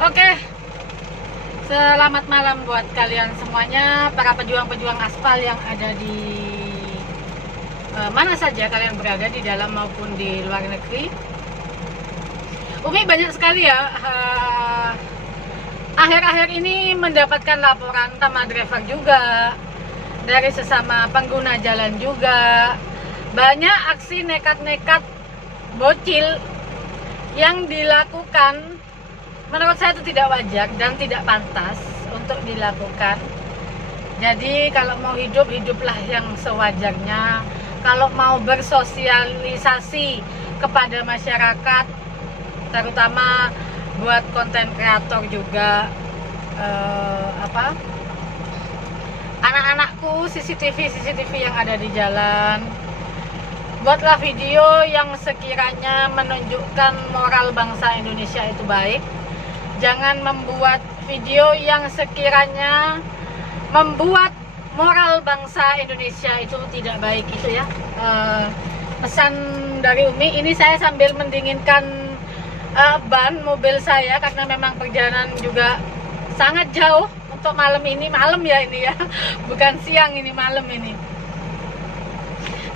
Oke, selamat malam buat kalian semuanya, para pejuang-pejuang aspal yang ada di mana saja kalian berada, di dalam maupun di luar negeri. Umi banyak sekali ya akhir-akhir ini mendapatkan laporan sama driver juga, dari sesama pengguna jalan juga. Banyak aksi nekat-nekat bocil yang dilakukan. Menurut saya itu tidak wajar dan tidak pantas untuk dilakukan. Jadi kalau mau hidup, hiduplah yang sewajarnya. Kalau mau bersosialisasi kepada masyarakat, terutama buat konten kreator juga, anak-anakku, CCTV yang ada di jalan, buatlah video yang sekiranya menunjukkan moral bangsa Indonesia itu baik. Jangan membuat video yang sekiranya membuat moral bangsa Indonesia itu tidak baik, itu ya. Pesan dari Umi. Ini saya sambil mendinginkan ban mobil saya karena memang perjalanan juga sangat jauh untuk malam ini. Malam ya ini ya, bukan siang, ini malam ini.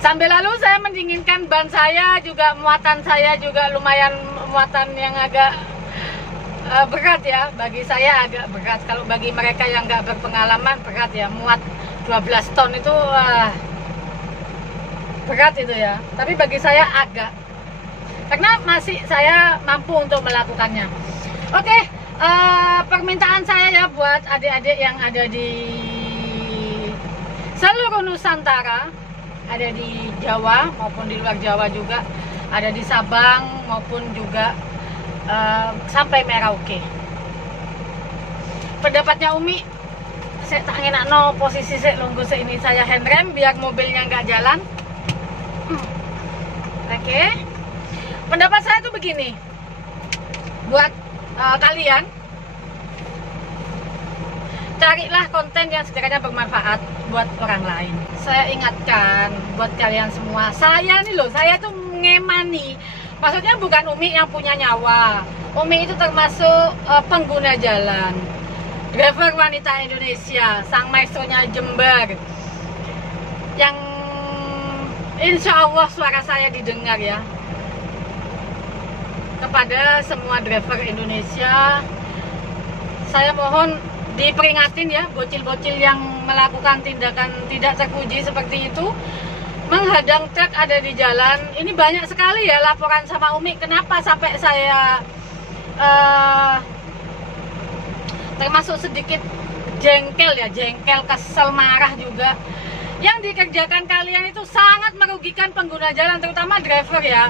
Sambil lalu saya mendinginkan ban saya, juga muatan saya juga lumayan muatan yang agak berat ya. Bagi saya agak berat. Kalau bagi mereka yang nggak berpengalaman berat ya. Muat 12 ton itu berat itu ya. Tapi bagi saya agak, karena masih saya mampu untuk melakukannya. Oke, permintaan saya ya buat adik-adik yang ada di seluruh Nusantara, ada di Jawa maupun di luar Jawa juga, ada di Sabang maupun juga sampai Merauke. Pendapatnya Umi, saya tak ngenakno posisi saya lungguh ini, saya handrem biar mobilnya nggak jalan. Oke. Pendapat saya tuh begini, buat kalian, carilah konten yang sekiranya bermanfaat buat orang lain. Saya ingatkan buat kalian semua, saya nih loh, saya tuh ngemani. Maksudnya bukan Umi yang punya nyawa. Umi itu termasuk pengguna jalan, driver wanita Indonesia, sang maestronya Jember, yang insya Allah suara saya didengar ya. Kepada semua driver Indonesia, saya mohon diperingatin ya, bocil-bocil yang melakukan tindakan tidak terpuji seperti itu, menghadang truk ada di jalan. Ini banyak sekali ya laporan sama Umi. Kenapa sampai saya termasuk sedikit jengkel ya, kesel, marah juga. Yang dikerjakan kalian itu sangat merugikan pengguna jalan, terutama driver ya.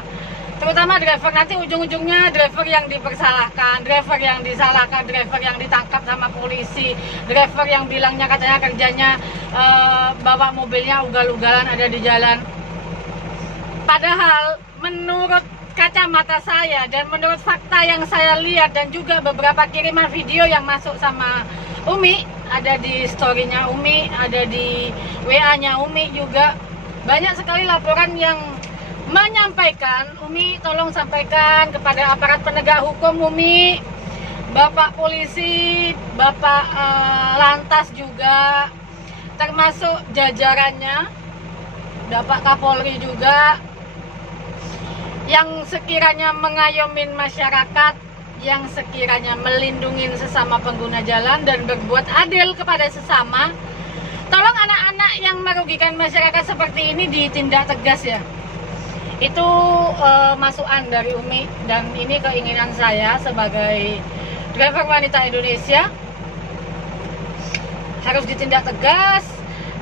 Terutama driver, nanti ujung-ujungnya driver yang dipersalahkan, driver yang disalahkan, driver yang ditangkap sama polisi, driver yang bilangnya katanya kerjanya bawa mobilnya ugal-ugalan ada di jalan. Padahal menurut kacamata saya dan menurut fakta yang saya lihat dan juga beberapa kiriman video yang masuk sama Umi, ada di story-nya Umi, ada di WA-nya Umi juga, banyak sekali laporan yang menyampaikan, Umi tolong sampaikan kepada aparat penegak hukum Umi, Bapak polisi, Bapak lantas juga, termasuk jajarannya, Bapak Kapolri juga, yang sekiranya mengayomin masyarakat, yang sekiranya melindungi sesama pengguna jalan dan berbuat adil kepada sesama. Tolong anak-anak yang merugikan masyarakat seperti ini ditindak tegas ya. Itu masukan dari Umi, dan ini keinginan saya sebagai driver wanita Indonesia, harus ditindak tegas.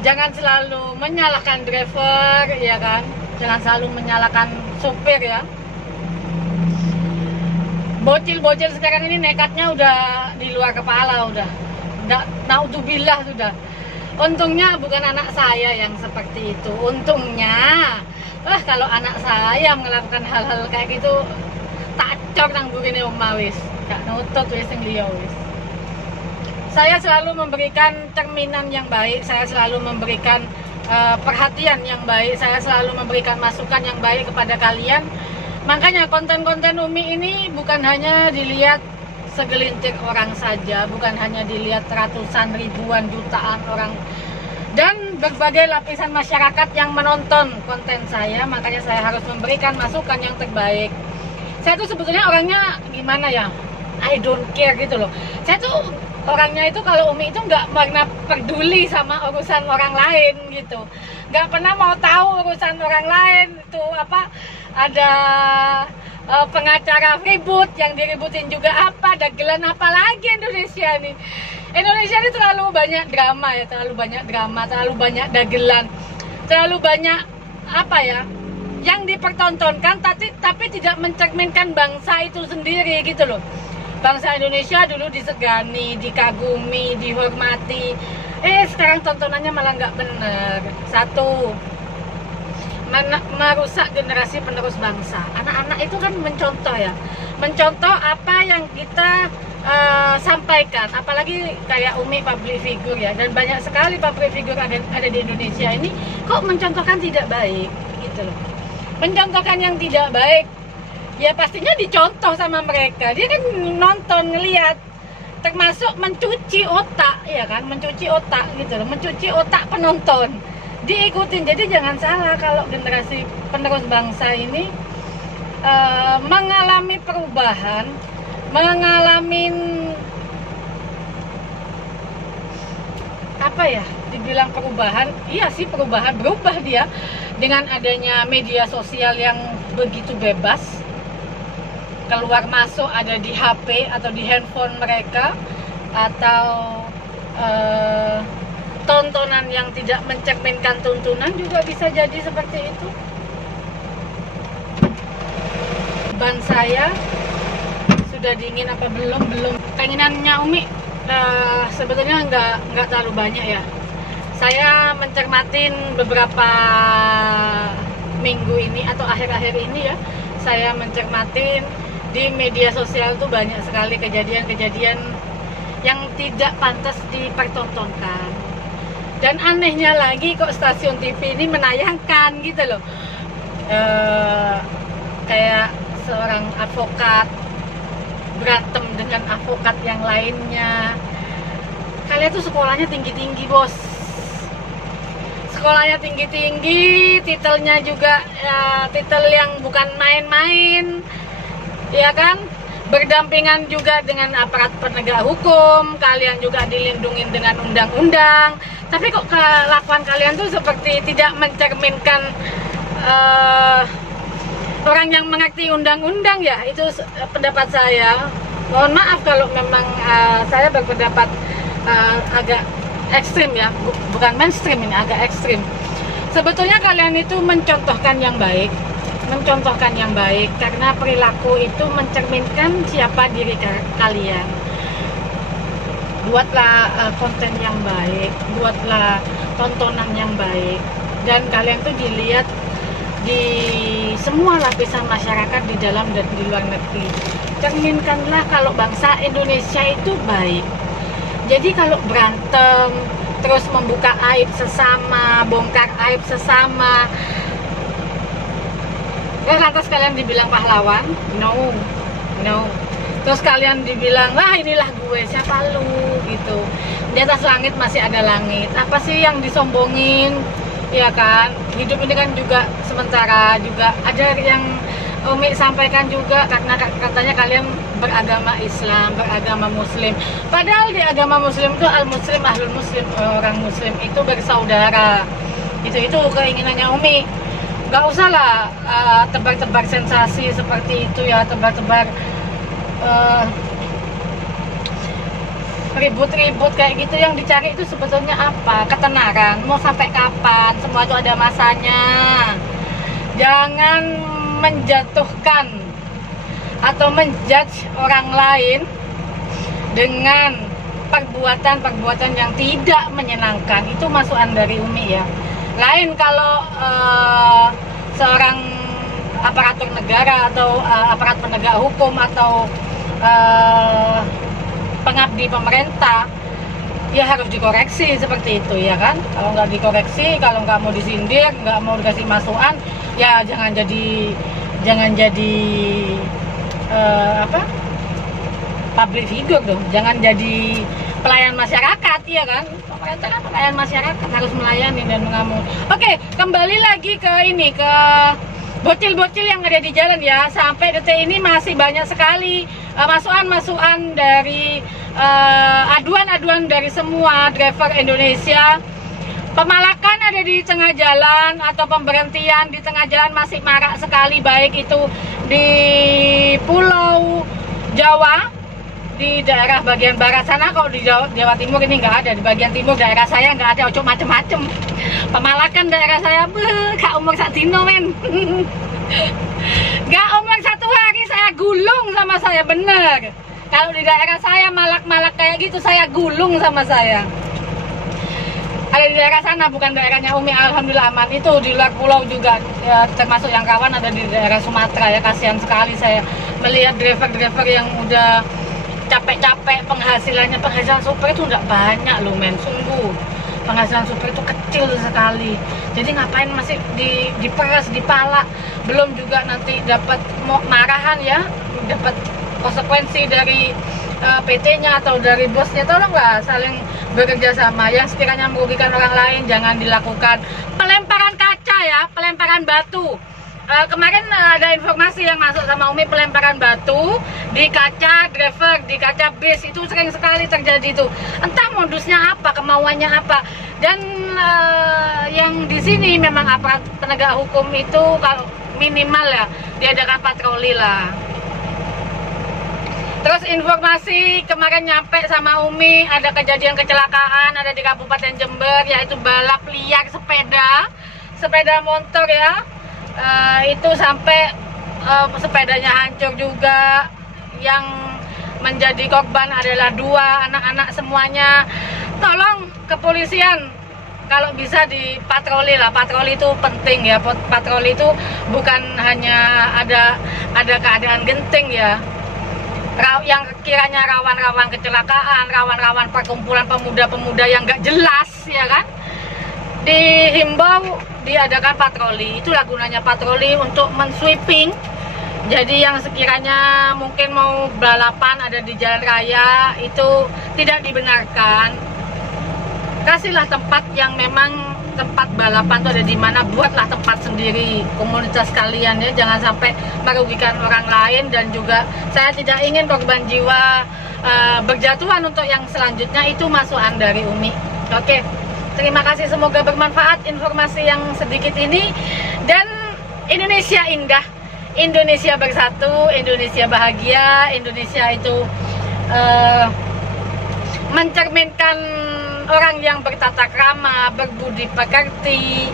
Jangan selalu menyalahkan driver ya kan, jangan selalu menyalahkan supir ya. Bocil-bocil sekarang ini nekatnya udah di luar kepala, udah naudzubillah sudah. Untungnya bukan anak saya yang seperti itu, untungnya. Kalau anak saya melakukan hal-hal kayak gitu, tak cok nang burine omah wis, gak nutut wis sing liya wis. Saya selalu memberikan cerminan yang baik, saya selalu memberikan perhatian yang baik, saya selalu memberikan masukan yang baik kepada kalian. Makanya konten-konten Umi ini bukan hanya dilihat segelintir orang saja, bukan hanya dilihat ratusan, ribuan, jutaan orang dan berbagai lapisan masyarakat yang menonton konten saya. Makanya saya harus memberikan masukan yang terbaik. Saya tuh sebetulnya orangnya gimana ya, I don't care gitu loh. Saya tuh orangnya itu kalau Umi itu nggak pernah peduli sama urusan orang lain gitu, nggak pernah mau tahu urusan orang lain. Itu apa, ada pengacara ribut, yang diributin juga apa, dagelan apa lagi Indonesia nih. Indonesia ini terlalu banyak drama ya, terlalu banyak drama, terlalu banyak dagelan, terlalu banyak apa ya yang dipertontonkan, tapi tidak mencerminkan bangsa itu sendiri gitu loh. Bangsa Indonesia dulu disegani, dikagumi, dihormati. Sekarang tontonannya malah nggak bener. Satu, merusak generasi penerus bangsa. Anak-anak itu kan mencontoh ya, mencontoh apa yang kita sampaikan. Apalagi kayak Umi public figure ya, dan banyak sekali public figure ada di Indonesia ini kok mencontohkan tidak baik gitu loh. Mencontohkan yang tidak baik ya pastinya dicontoh sama mereka. Dia kan nonton, ngeliat, termasuk mencuci otak ya kan, mencuci otak gitu loh, mencuci otak penonton, diikutin. Jadi jangan salah kalau generasi penerus bangsa ini mengalami perubahan, mengalami apa ya, dibilang perubahan, iya sih perubahan, berubah dia dengan adanya media sosial yang begitu bebas, keluar masuk ada di HP atau di handphone mereka, atau tontonan yang tidak mencerminkan tuntunan juga bisa jadi seperti itu. Ban saya sudah dingin apa belum? Keinginannya Umi sebetulnya nggak terlalu banyak ya. Saya mencermatin beberapa minggu ini atau akhir-akhir ini ya, saya mencermatin di media sosial tuh banyak sekali kejadian-kejadian yang tidak pantas dipertontonkan. Dan anehnya lagi kok stasiun TV ini menayangkan gitu loh. Kayak seorang advokat berantem dengan advokat yang lainnya. Kalian tuh sekolahnya tinggi-tinggi bos, sekolahnya tinggi-tinggi, titelnya juga ya, titel yang bukan main-main ya kan, berdampingan juga dengan aparat penegak hukum, kalian juga dilindungi dengan undang-undang, tapi kok kelakuan kalian tuh seperti tidak mencerminkan orang yang mengerti undang-undang ya. Itu pendapat saya. Mohon maaf kalau memang saya berpendapat agak ekstrim ya, bukan mainstream, ini agak ekstrim. Sebetulnya kalian itu mencontohkan yang baik, karena perilaku itu mencerminkan siapa diri kalian. Buatlah konten yang baik, buatlah tontonan yang baik, dan kalian tuh dilihat di semua lapisan masyarakat di dalam dan di luar negeri. Cerminkanlah kalau bangsa Indonesia itu baik. Jadi kalau berantem, terus membuka aib sesama, bongkar aib sesama, lantas kalian dibilang pahlawan? No. Terus kalian dibilang, wah inilah gue, siapa lu gitu. Di atas langit masih ada langit. Apa sih yang disombongin? Ya kan, hidup ini kan juga sementara. Juga ada yang Umi sampaikan juga, karena katanya kalian beragama Islam, beragama Muslim. Padahal di agama Muslim itu al-Muslim, ahlul Muslim, orang Muslim itu bersaudara. Itu keinginannya Umi. Gak usah lah tebar-tebar sensasi seperti itu ya, tebar-tebar ribut-ribut kayak gitu. Yang dicari itu sebetulnya apa? Ketenaran. Mau sampai kapan? Semua itu ada masanya. Jangan menjatuhkan atau menjudge orang lain dengan perbuatan-perbuatan yang tidak menyenangkan. Itu masukan dari Umi ya. Lain kalau seorang aparatur negara atau aparat penegak hukum atau pengabdi pemerintah, ya harus dikoreksi seperti itu ya kan. Kalau nggak dikoreksi, kalau nggak mau disindir, nggak mau dikasih masukan, ya jangan jadi public figure dong, jangan jadi pelayan masyarakat, ya kan? Pemerintah kan pelayan masyarakat, harus melayani dan mengamu. Oke, kembali lagi ke ini, ke bocil-bocil yang ada di jalan ya. Sampai detik ini masih banyak sekali masukan-masukan dari aduan-aduan dari semua driver Indonesia. Pemalakan ada di tengah jalan atau pemberhentian di tengah jalan masih marak sekali, baik itu di Pulau Jawa, di daerah bagian barat sana. Kalau di Jawa Timur ini nggak ada, di bagian timur daerah saya nggak ada, ojo macem-macem. Pemalakan daerah saya, gak umur satino men. Gak umur 1 hari saya gulung sama saya, bener. Kalau di daerah saya malak-malak kayak gitu, saya gulung sama saya. Ada di daerah sana, bukan daerahnya Umi, alhamdulillah aman. Itu di luar pulau juga ya, termasuk yang rawan ada di daerah Sumatera ya. Kasihan sekali saya melihat driver-driver yang udah capek-capek, penghasilan supir itu udah banyak loh men, sungguh. Penghasilan supir itu kecil sekali. Jadi ngapain masih diperas, dipalak, belum juga nanti dapat marahan ya, dapat konsekuensi dari PT-nya atau dari bosnya. Tolonglah saling bekerja sama. Yang sekiranya merugikan orang lain jangan dilakukan. Pelemparan kaca ya, pelemparan batu. Kemarin ada informasi yang masuk sama Umi, pelemparan batu di kaca driver, di kaca bis, itu sering sekali terjadi itu. Entah modusnya apa, kemauannya apa. Dan yang di sini memang aparat penegak hukum itu kalau minimal ya diadakan patroli lah. Terus informasi kemarin nyampe sama Umi, ada kejadian kecelakaan ada di Kabupaten Jember, yaitu balap liar sepeda motor ya. Itu sampai sepedanya hancur juga. Yang menjadi korban adalah 2 anak-anak semuanya. Tolong kepolisian kalau bisa dipatroli lah, patroli itu penting ya. Patroli itu bukan hanya ada keadaan genting ya, yang kiranya rawan-rawan kecelakaan, rawan-rawan perkumpulan pemuda-pemuda yang gak jelas ya kan, dihimbau diadakan patroli. Itulah gunanya patroli, untuk mensweeping. Jadi yang sekiranya mungkin mau balapan ada di jalan raya itu tidak dibenarkan. Kasihlah tempat yang memang tempat balapan itu ada di mana, buatlah tempat sendiri komunitas kalian ya, jangan sampai merugikan orang lain. Dan juga saya tidak ingin korban jiwa berjatuhan untuk yang selanjutnya. Itu masukan dari Umi. Oke, terima kasih, semoga bermanfaat informasi yang sedikit ini. Dan Indonesia indah, Indonesia bersatu, Indonesia bahagia, Indonesia itu mencerminkan orang yang bertata krama, berbudi pekerti,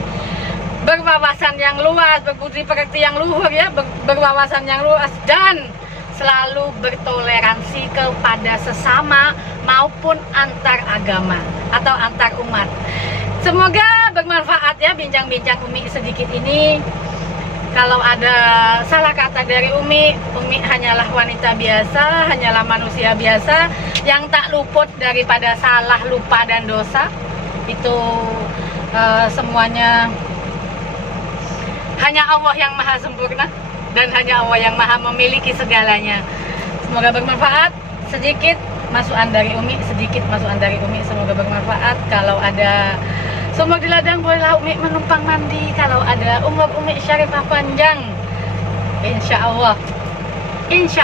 berwawasan yang luas, berbudi pekerti yang luhur ya, berwawasan yang luas, dan selalu bertoleransi kepada sesama maupun antar agama atau antar umat. Semoga bermanfaat ya bincang-bincang Umi sedikit ini. Kalau ada salah kata dari Umi hanyalah wanita biasa, hanyalah manusia biasa yang tak luput daripada salah, lupa, dan dosa. Itu semuanya hanya Allah yang maha sempurna, dan hanya Allah yang maha memiliki segalanya. Semoga bermanfaat. Sedikit masukan dari Umi, semoga bermanfaat. Kalau ada sumur di ladang, bolehlah Umi menumpang mandi. Kalau ada umur Umi syarifah panjang, insya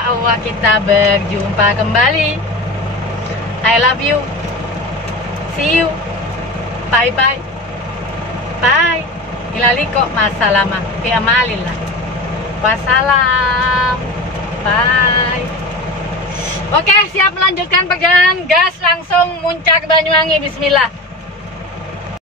Allah kita berjumpa kembali. I love you, see you, bye bye, ilaliko, masalama, fi amalillah, wassalam, bye. Oke, siap melanjutkan perjalanan, gas langsung Muncak Banyuwangi, bismillah.